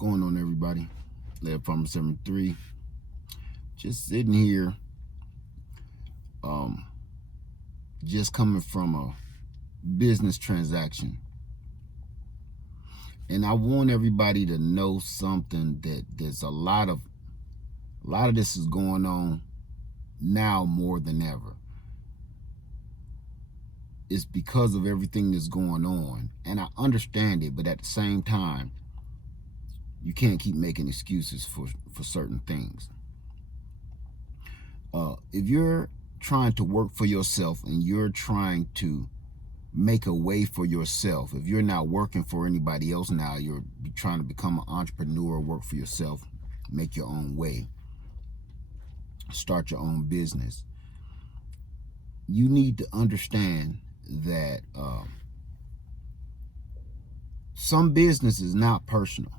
going on, everybody? Lab Farmer 73. Just sitting here, just coming from a business transaction. And I want everybody to know something, that there's a lot of this is going on now more than ever. It's because of everything that's going on. And I understand it, but at the same time, you can't keep making excuses for certain things. If you're trying to work for yourself and you're trying to make a way for yourself, if you're not working for anybody else now, you're trying to become an entrepreneur, work for yourself, make your own way, start your own business, you need to understand that some business is not personal.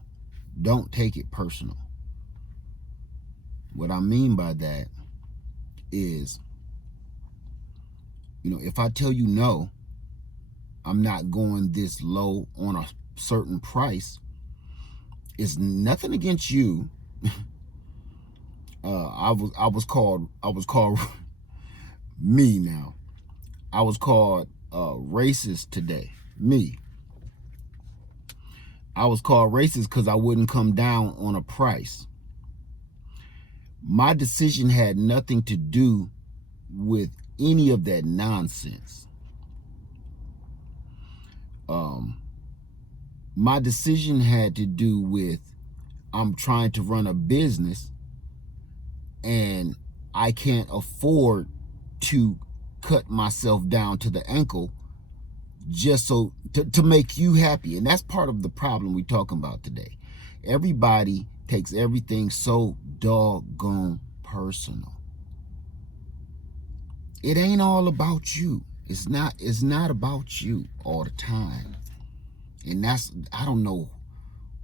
Don't take it personal. What I mean by that is, if I tell you no, I'm not going this low on a certain price, it's nothing against you. I was called me now. I was called racist today. Me. I was called racist because I wouldn't come down on a price. My decision had nothing to do with any of that nonsense. My decision had to do with, I'm trying to run a business and I can't afford to cut myself down to the ankle just so to make you happy. And that's part of the problem we're talking about today. Everybody takes everything so doggone personal. It ain't all about you. It's not about you all the time. And I don't know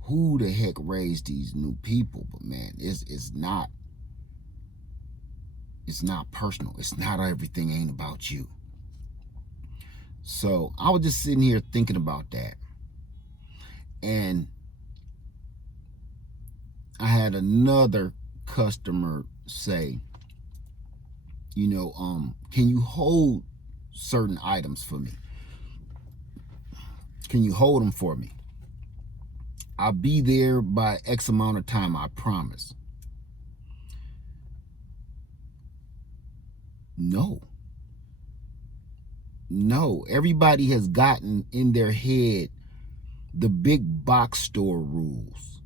who the heck raised these new people, but man, it's not personal. It's not, everything ain't about you. So I was just sitting here thinking about that. And I had another customer say, can you hold certain items for me? Can you hold them for me? I'll be there by X amount of time, I promise. No, everybody has gotten in their head the big box store rules.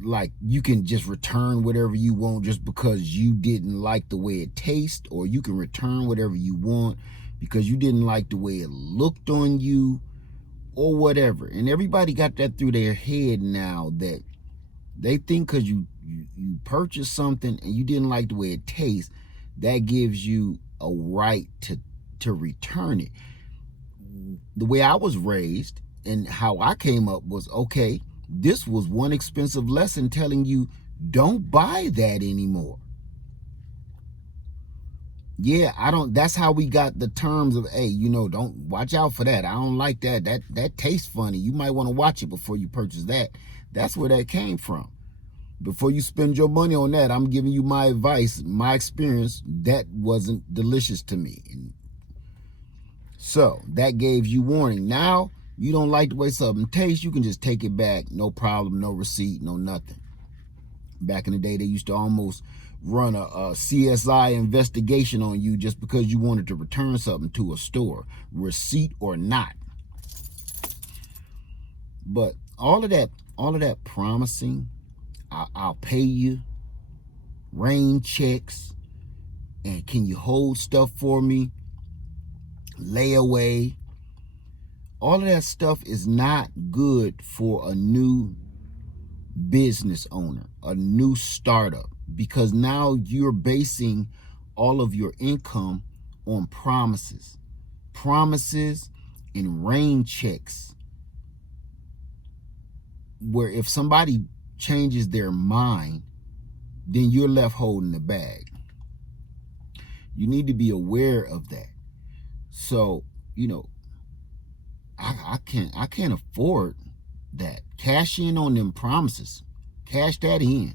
Like, you can just return whatever you want just because you didn't like the way it tastes, or you can return whatever you want because you didn't like the way it looked on you, or whatever. And everybody got that through their head now, that they think because you purchased something and you didn't like the way it tastes, that gives you a right to return it. The way I was raised and how I came up was, okay, this was one expensive lesson telling you, don't buy that anymore. Yeah, that's how we got the terms of, hey, don't watch out for that. I don't like that. That tastes funny. You might want to watch it before you purchase that. That's where that came from. Before you spend your money on that, I'm giving you my advice, my experience. That wasn't delicious to me. And so that gave you warning. Now, you don't like the way something tastes, you can just take it back. No problem, no receipt, no nothing. Back in the day, they used to almost run a CSI investigation on you just because you wanted to return something to a store, receipt or not. But all of that promising, I'll pay you, rain checks, and can you hold stuff for me, layaway, all of that stuff is not good for a new business owner, a new startup, because now you're basing all of your income on promises and rain checks, where if somebody changes their mind, then you're left holding the bag. You need to be aware of that. So, I can't afford that. Cash in on them promises. Cash that in.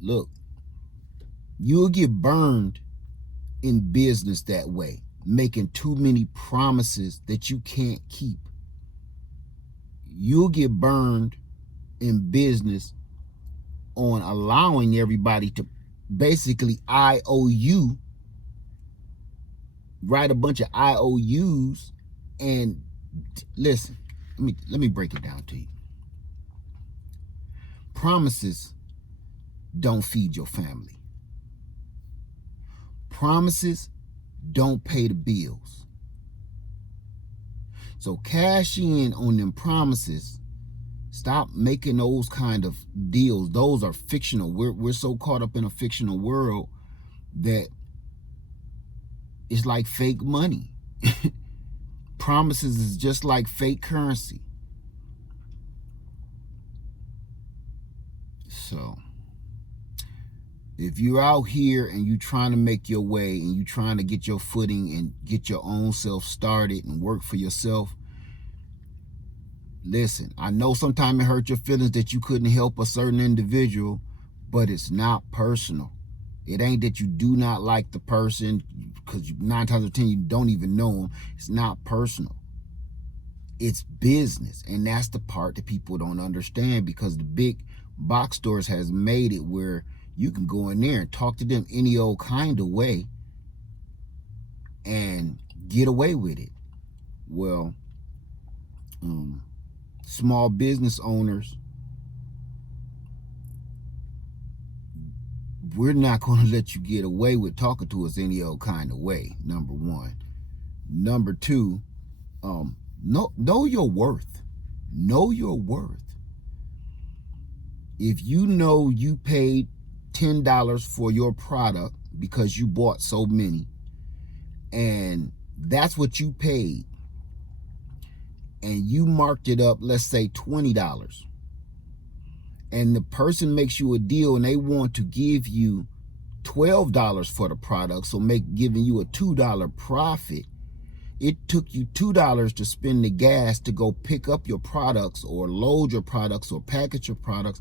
Look, you'll get burned in business that way, making too many promises that you can't keep. You'll get burned in business on allowing everybody to basically IOU, write a bunch of IOUs. And listen, let me break it down to you. Promises don't feed your family. Promises don't pay the bills. So cash in on them promises. Stop making those kind of deals. Those are fictional. We're so caught up in a fictional world that it's like fake money. Promises is just like fake currency. So if you're out here and you're trying to make your way and you're trying to get your footing and get your own self started and work for yourself, listen, I know sometimes it hurt your feelings that you couldn't help a certain individual, but it's not personal. It ain't that you do not like the person, because 9 times out of 10 you don't even know them. It's not personal. It's business, and that's the part that people don't understand, because the big box stores has made it where you can go in there and talk to them any old kind of way and get away with it. Well, small business owners, we're not going to let you get away with talking to us any old kind of way, number one. Number two, know your worth. Know your worth. If you know you paid $10 for your product because you bought so many, and that's what you paid, and you marked it up, let's say $20, and the person makes you a deal and they want to give you $12 for the product, so giving you a $2 profit, it took you $2 to spend the gas to go pick up your products or load your products or package your products.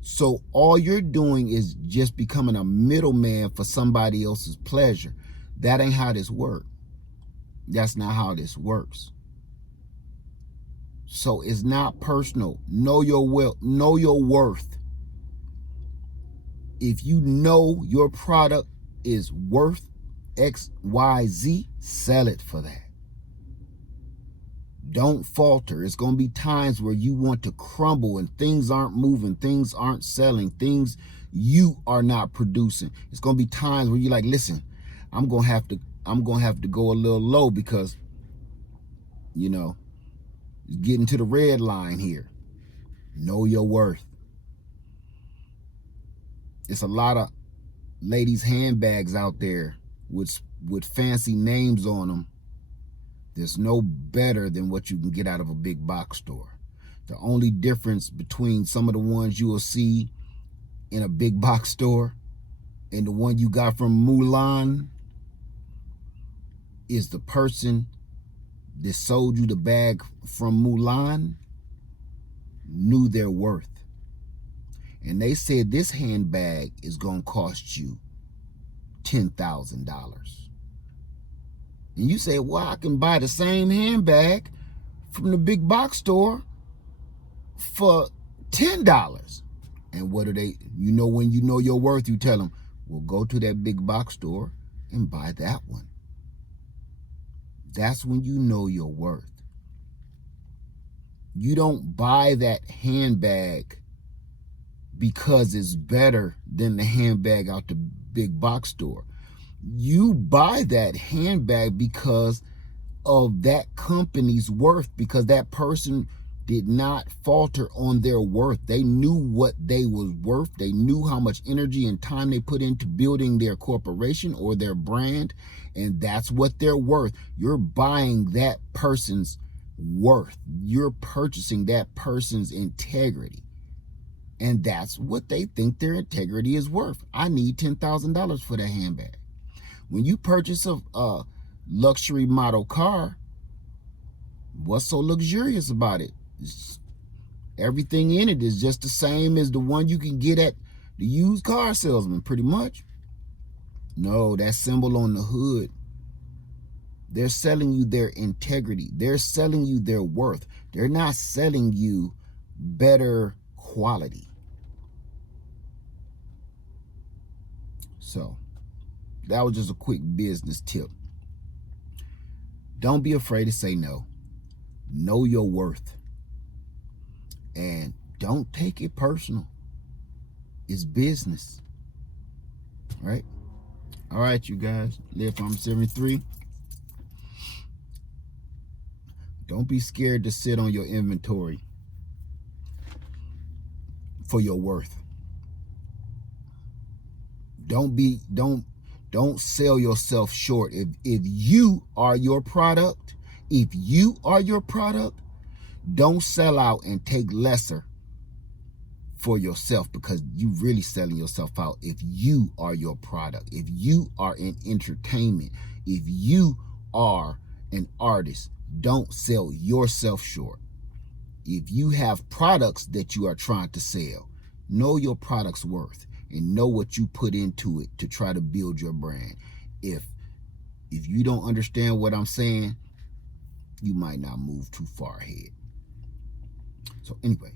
So all you're doing is just becoming a middleman for somebody else's pleasure. That ain't how this works. That's not how this works. So it's not personal. Know your worth. If you know your product is worth XYZ, sell it for that. Don't falter. It's going to be times where you want to crumble and things aren't moving, things aren't selling, things you are not producing. It's going to be times where you're like, listen, I'm going to have to go a little low because, you know, getting to the red line here. Know your worth. It's a lot of ladies' handbags out there with fancy names on them. There's no better than what you can get out of a big box store. The only difference between some of the ones you will see in a big box store and the one you got from Mulan is the person that sold you the bag from Mulan knew their worth. And they said this handbag is going to cost you $10,000. And you say, well, I can buy the same handbag from the big box store for $10. And what do they, when you know your worth, you tell them, well, go to that big box store and buy that one. That's when you know your worth. You don't buy that handbag because it's better than the handbag out the big box store. You buy that handbag because of that company's worth, because that person did not falter on their worth. They knew what they was worth. They knew how much energy and time they put into building their corporation or their brand, and that's what they're worth. You're buying that person's worth. You're purchasing that person's integrity. And that's what they think their integrity is worth. I need $10,000 for that handbag. When you purchase a luxury model car, what's so luxurious about it? Everything in it is just the same as the one you can get at the used car salesman, pretty much. No, that symbol on the hood, they're selling you their integrity. They're selling you their worth. They're not selling you better quality. So that was just a quick business tip. Don't be afraid to say no. Know your worth. And don't take it personal. It's business. Right? All right, you guys. Live Farm 73. Don't be scared to sit on your inventory for your worth. Don't sell yourself short. If you are your product, don't sell out and take lesser for yourself, because you really selling yourself out. If you are your product, if you are in entertainment, if you are an artist, don't sell yourself short. If you have products that you are trying to sell, know your product's worth and know what you put into it to try to build your brand. If you don't understand what I'm saying, you might not move too far ahead. So anyway,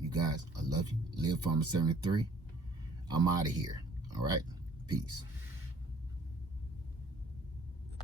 you guys, I love you. Live Farmer 73. I'm out of here. All right. Peace.